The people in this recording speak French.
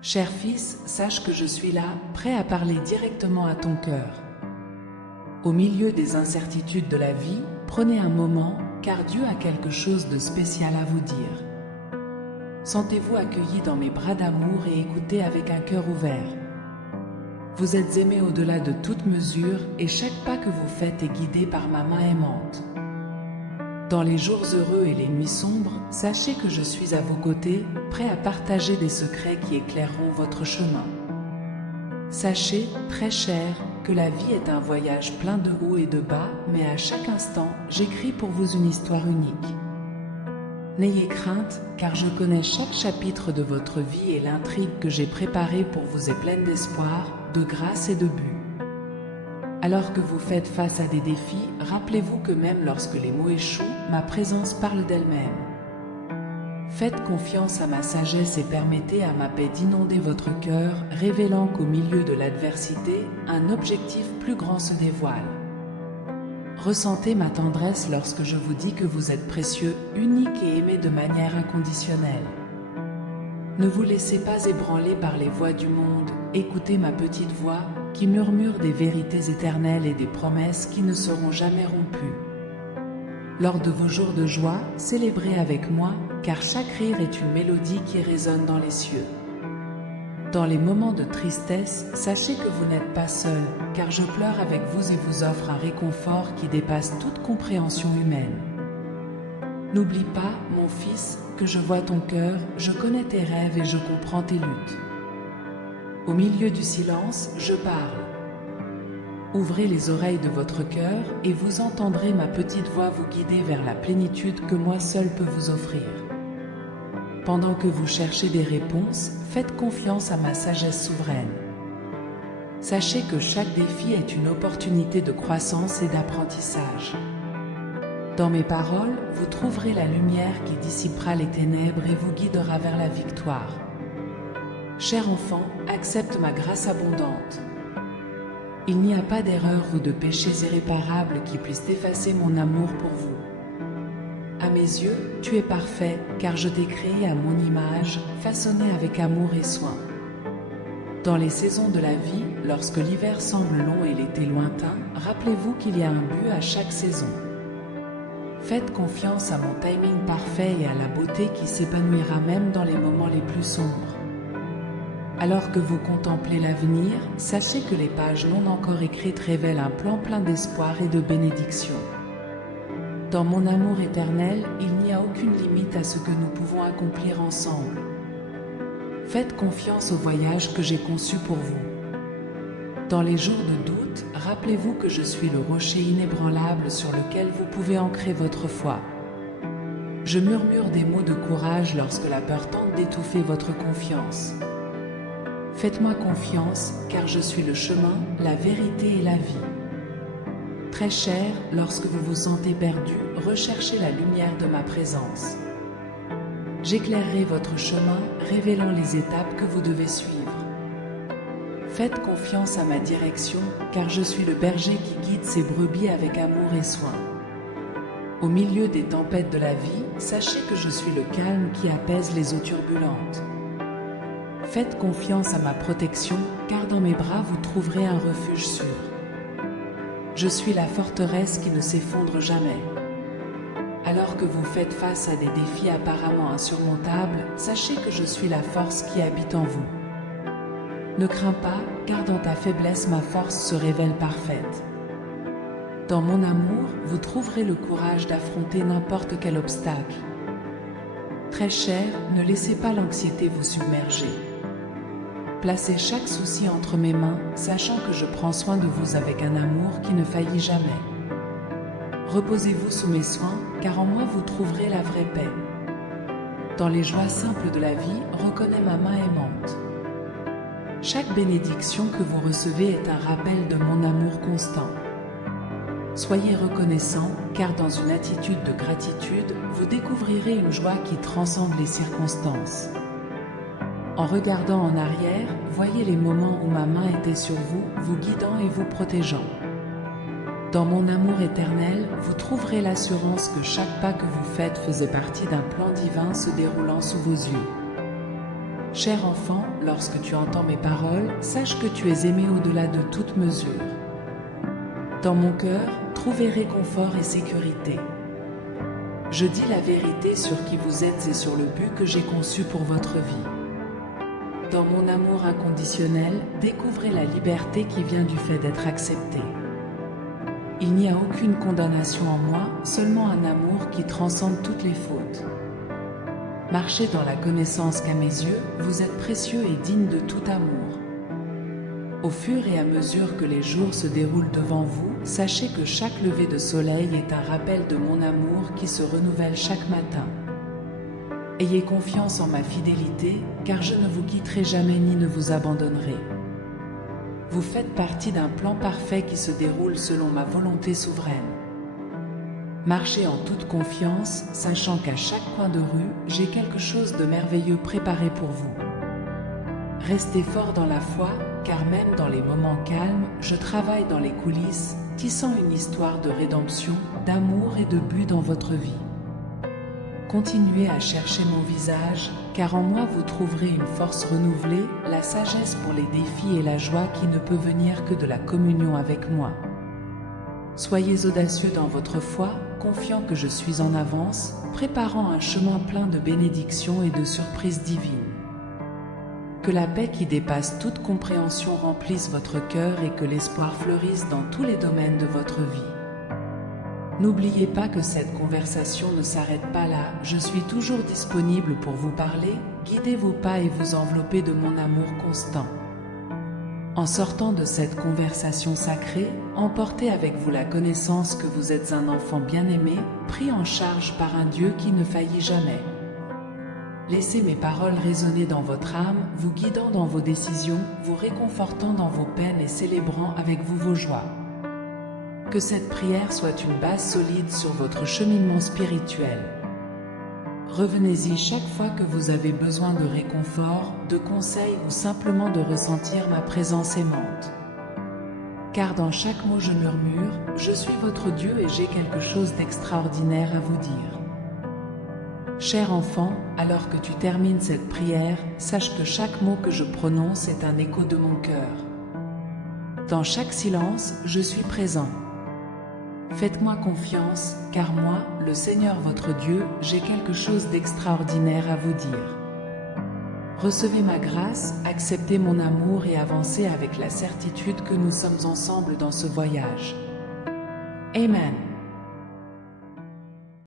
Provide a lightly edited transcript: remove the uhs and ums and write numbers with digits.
Cher fils, sache que je suis là, prêt à parler directement à ton cœur. Au milieu des incertitudes de la vie, prenez un moment, car Dieu a quelque chose de spécial à vous dire. Sentez-vous accueilli dans mes bras d'amour et écoutez avec un cœur ouvert. Vous êtes aimé au-delà de toute mesure et chaque pas que vous faites est guidé par ma main aimante. Dans les jours heureux et les nuits sombres, sachez que je suis à vos côtés, prêt à partager des secrets qui éclaireront votre chemin. Sachez, très cher, que la vie est un voyage plein de hauts et de bas, mais à chaque instant, j'écris pour vous une histoire unique. N'ayez crainte, car je connais chaque chapitre de votre vie et l'intrigue que j'ai préparée pour vous est pleine d'espoir, de grâce et de but. Alors que vous faites face à des défis, rappelez-vous que même lorsque les mots échouent, ma présence parle d'elle-même. Faites confiance à ma sagesse et permettez à ma paix d'inonder votre cœur, révélant qu'au milieu de l'adversité, un objectif plus grand se dévoile. Ressentez ma tendresse lorsque je vous dis que vous êtes précieux, unique et aimé de manière inconditionnelle. Ne vous laissez pas ébranler par les voix du monde, écoutez ma petite voix, qui murmure des vérités éternelles et des promesses qui ne seront jamais rompues. Lors de vos jours de joie, célébrez avec moi, car chaque rire est une mélodie qui résonne dans les cieux. Dans les moments de tristesse, sachez que vous n'êtes pas seul, car je pleure avec vous et vous offre un réconfort qui dépasse toute compréhension humaine. N'oublie pas, mon fils, que je vois ton cœur, je connais tes rêves et je comprends tes luttes. Au milieu du silence, je parle. Ouvrez les oreilles de votre cœur et vous entendrez ma petite voix vous guider vers la plénitude que moi seul peux vous offrir. Pendant que vous cherchez des réponses, faites confiance à ma sagesse souveraine. Sachez que chaque défi est une opportunité de croissance et d'apprentissage. Dans mes paroles, vous trouverez la lumière qui dissipera les ténèbres et vous guidera vers la victoire. Cher enfant, accepte ma grâce abondante. Il n'y a pas d'erreur ou de péchés irréparables qui puissent effacer mon amour pour vous. À mes yeux, tu es parfait, car je t'ai créé à mon image, façonné avec amour et soin. Dans les saisons de la vie, lorsque l'hiver semble long et l'été lointain, rappelez-vous qu'il y a un but à chaque saison. Faites confiance à mon timing parfait et à la beauté qui s'épanouira même dans les moments les plus sombres. Alors que vous contemplez l'avenir, sachez que les pages non encore écrites révèlent un plan plein d'espoir et de bénédiction. Dans mon amour éternel, il n'y a aucune limite à ce que nous pouvons accomplir ensemble. Faites confiance au voyage que j'ai conçu pour vous. Dans les jours de doute, rappelez-vous que je suis le rocher inébranlable sur lequel vous pouvez ancrer votre foi. Je murmure des mots de courage lorsque la peur tente d'étouffer votre confiance. Faites-moi confiance, car je suis le chemin, la vérité et la vie. Très cher, lorsque vous vous sentez perdu, recherchez la lumière de ma présence. J'éclairerai votre chemin, révélant les étapes que vous devez suivre. Faites confiance à ma direction, car je suis le berger qui guide ses brebis avec amour et soin. Au milieu des tempêtes de la vie, sachez que je suis le calme qui apaise les eaux turbulentes. Faites confiance à ma protection, car dans mes bras vous trouverez un refuge sûr. Je suis la forteresse qui ne s'effondre jamais. Alors que vous faites face à des défis apparemment insurmontables, sachez que je suis la force qui habite en vous. Ne crains pas, car dans ta faiblesse ma force se révèle parfaite. Dans mon amour, vous trouverez le courage d'affronter n'importe quel obstacle. Très cher, ne laissez pas l'anxiété vous submerger. Placez chaque souci entre mes mains, sachant que je prends soin de vous avec un amour qui ne faillit jamais. Reposez-vous sous mes soins, car en moi vous trouverez la vraie paix. Dans les joies simples de la vie, reconnais ma main aimante. Chaque bénédiction que vous recevez est un rappel de mon amour constant. Soyez reconnaissants, car dans une attitude de gratitude, vous découvrirez une joie qui transcende les circonstances. En regardant en arrière, voyez les moments où ma main était sur vous, vous guidant et vous protégeant. Dans mon amour éternel, vous trouverez l'assurance que chaque pas que vous faites faisait partie d'un plan divin se déroulant sous vos yeux. Cher enfant, lorsque tu entends mes paroles, sache que tu es aimé au-delà de toute mesure. Dans mon cœur, trouvez réconfort et sécurité. Je dis la vérité sur qui vous êtes et sur le but que j'ai conçu pour votre vie. Dans mon amour inconditionnel, découvrez la liberté qui vient du fait d'être accepté. Il n'y a aucune condamnation en moi, seulement un amour qui transcende toutes les fautes. Marchez dans la connaissance qu'à mes yeux, vous êtes précieux et digne de tout amour. Au fur et à mesure que les jours se déroulent devant vous, sachez que chaque lever de soleil est un rappel de mon amour qui se renouvelle chaque matin. Ayez confiance en ma fidélité, car je ne vous quitterai jamais ni ne vous abandonnerai. Vous faites partie d'un plan parfait qui se déroule selon ma volonté souveraine. Marchez en toute confiance, sachant qu'à chaque coin de rue, j'ai quelque chose de merveilleux préparé pour vous. Restez fort dans la foi, car même dans les moments calmes, je travaille dans les coulisses, tissant une histoire de rédemption, d'amour et de but dans votre vie. Continuez à chercher mon visage, car en moi vous trouverez une force renouvelée, la sagesse pour les défis et la joie qui ne peut venir que de la communion avec moi. Soyez audacieux dans votre foi, confiant que je suis en avance, préparant un chemin plein de bénédictions et de surprises divines. Que la paix qui dépasse toute compréhension remplisse votre cœur et que l'espoir fleurisse dans tous les domaines de votre vie. N'oubliez pas que cette conversation ne s'arrête pas là, je suis toujours disponible pour vous parler, guider vos pas et vous envelopper de mon amour constant. En sortant de cette conversation sacrée, emportez avec vous la connaissance que vous êtes un enfant bien-aimé, pris en charge par un Dieu qui ne faillit jamais. Laissez mes paroles résonner dans votre âme, vous guidant dans vos décisions, vous réconfortant dans vos peines et célébrant avec vous vos joies. Que cette prière soit une base solide sur votre cheminement spirituel. Revenez-y chaque fois que vous avez besoin de réconfort, de conseils ou simplement de ressentir ma présence aimante. Car dans chaque mot je murmure, je suis votre Dieu et j'ai quelque chose d'extraordinaire à vous dire. Cher enfant, alors que tu termines cette prière, sache que chaque mot que je prononce est un écho de mon cœur. Dans chaque silence, je suis présent. Faites-moi confiance, car moi, le Seigneur votre Dieu, j'ai quelque chose d'extraordinaire à vous dire. Recevez ma grâce, acceptez mon amour et avancez avec la certitude que nous sommes ensemble dans ce voyage. Amen.